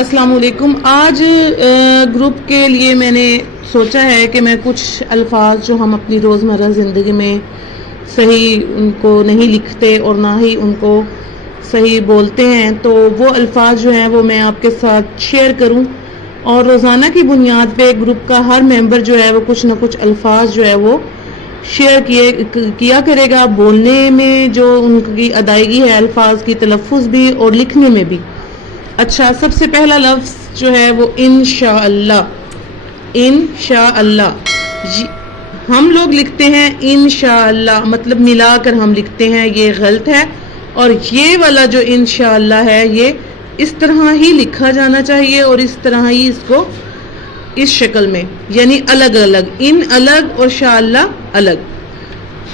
अस्सलाम वालेकुम। आज ग्रुप के लिए मैंने सोचा है कि मैं कुछ अल्फाज जो हम अपनी रोज़मर्रा ज़िंदगी में सही उनको नहीं लिखते और ना ही उनको सही बोलते हैं, तो वो अल्फाज जो हैं वो मैं आपके साथ शेयर करूं। और रोज़ाना की बुनियाद पे ग्रुप का हर मेंबर जो है वो कुछ ना कुछ अल्फाज जो है वो शेयर किया करेगा, बोलने में जो उनकी अदायगी है अल्फाज की, तलफ़ुज़ भी और लिखने में भी। अच्छा, सबसे पहला लफ्ज़ जो है वो इंशाअल्लाह। इंशाअल्लाह हम लोग लिखते हैं इंशाअल्लाह, मतलब मिलाकर हम लिखते हैं, ये गलत है। और ये वाला जो इंशाअल्लाह है ये इस तरह ही लिखा जाना चाहिए और इस तरह ही इसको इस शक्ल में, यानी अलग अलग, इन अलग और शाअल्लाह अलग।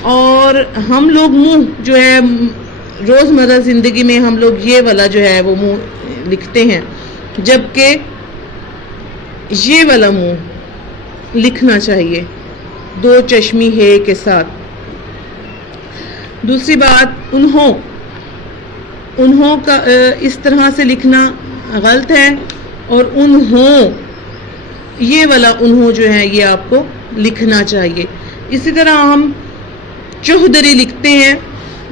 और हम लोग मुंह जो है रोज़मर्रा ज़िंदगी में हम लोग ये वाला जो है वो मुंह लिखते हैं, जबकि ये वाला मुंह लिखना चाहिए दो चश्मी है के साथ। दूसरी बात, उन्हों का इस तरह से लिखना गलत है, और उन्हों, ये वाला उन्हों जो है ये आपको लिखना चाहिए। इसी तरह हम चौधरी लिखते हैं,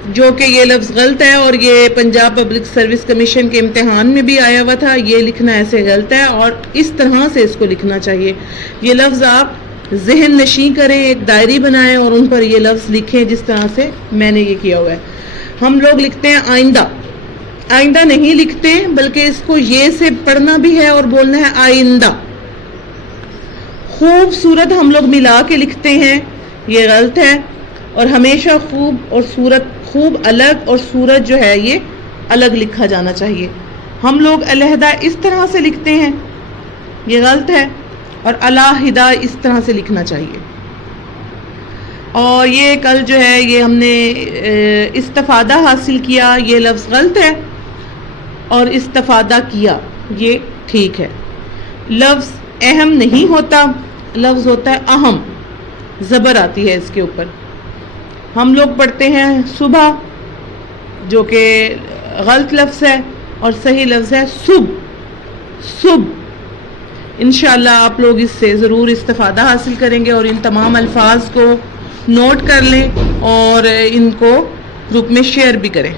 जो कि ये लफ्ज़ गलत है, और ये पंजाब पब्लिक सर्विस कमीशन के इम्तिहान में भी आया हुआ था। ये लिखना ऐसे गलत है और इस तरह से इसको लिखना चाहिए। ये लफ्ज़ आप ज़हन नशी करें, एक डायरी बनाएं और उन पर ये लफ्ज़ लिखें जिस तरह से मैंने ये किया हुआ है। हम लोग लिखते हैं आइंदा। आइंदा नहीं लिखते, बल्कि इसको ये से पढ़ना भी है और बोलना है आइंदा। खूबसूरत हम लोग मिला के लिखते हैं, ये गलत है। और हमेशा खूब और सूरत, खूब अलग और सूरत जो है ये अलग लिखा जाना चाहिए। हम लोग अलहदा इस तरह से लिखते हैं, ये गलत है। और अलाहिदा इस तरह से लिखना चाहिए। और ये कल जो है ये हमने इस्तिफादा हासिल किया, ये लफ्ज़ गलत है, और इस्तिफादा किया ये ठीक है। लफ्ज़ अहम नहीं होता, लफ्ज़ होता है अहम, ज़बर आती है इसके ऊपर। हम लोग पढ़ते हैं सुबह, जो कि गलत लफ्ज़ है, और सही लफ्ज़ है सुब। इंशाअल्लाह आप लोग इससे ज़रूर इस्तिफादा हासिल करेंगे और इन तमाम अल्फाज को नोट कर लें और इनको ग्रुप में शेयर भी करें।